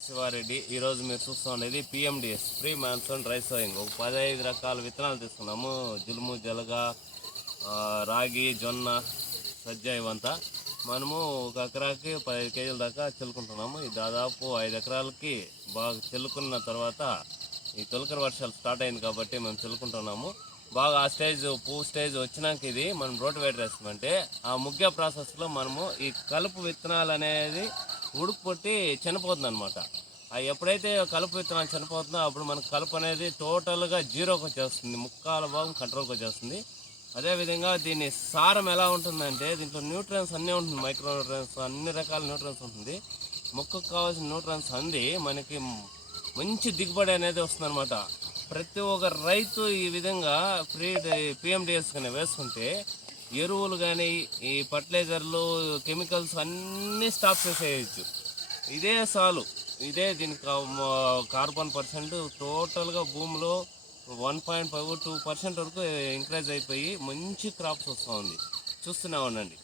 శివారెడ్డి ఈరోజు మీరు చూస్తున్నది PMDS pre monsoon dry sowing. ఒక 15 రకాల విత్తనాలు తీసుకున్నాము. జులుము, జలగ, రాగి, జొన్న, సజ్జ ఇవంతా మనము ఒక ఎకరాకి 15 కేజీల దాకా చల్లుకుంటున్నాము. ఇది దాదాపు 5 ఎకరాలకి బాగా చల్లుకున్న తర్వాత ఈ తొలకరి వర్షాలు స్టార్ట్ అయింది కాబట్టి మేము చల్లుకుంటున్నాము. బాగా ఆ స్టేజ్ పువ్వు స్టేజ్ వచ్చినాక ఇది మనం రోటివేటర్ వేస్తామంటే ఆ ముగ్గ ప్రాసెస్లో మనము ఈ కలుపు విత్తనాలు అనేది ఉడుకు పొట్టి చనిపోతుంది అనమాట. ఎప్పుడైతే కలుపు విత్తనాలు చనిపోతుందో అప్పుడు మనకు కలుపు అనేది టోటల్గా జీరోకి వచ్చేస్తుంది, ముక్కాల భాగం కంట్రోల్కి వచ్చేస్తుంది. అదేవిధంగా దీని సారం ఎలా ఉంటుందంటే దీంట్లో న్యూట్రియన్స్ అన్నీ ఉంటుంది, మైక్రో న్యూట్రియన్స్ అన్ని రకాల న్యూట్రియన్స్ ఉంటుంది. మొక్కకు కావాల్సిన న్యూట్రియన్స్ అంది మనకి మంచి దిగుబడి అనేది వస్తుంది అనమాట. ప్రతి ఒక్క రైతు ఈ విధంగా పిఎండిఎస్ కానీ వేసుకుంటే ఎరువులు కానీ ఈ ఫర్టిలైజర్లు కెమికల్స్ అన్నీ స్టాప్ చేసేయచ్చు. ఇదే చాలు. ఇదే దీనికి కార్బన్ పర్సెంట్ టోటల్గా భూమిలో 1.5-2% వరకు ఇంక్రీజ్ అయిపోయి మంచి క్రాప్స్ వస్తూ ఉంది. చూస్తూనే ఉండండి.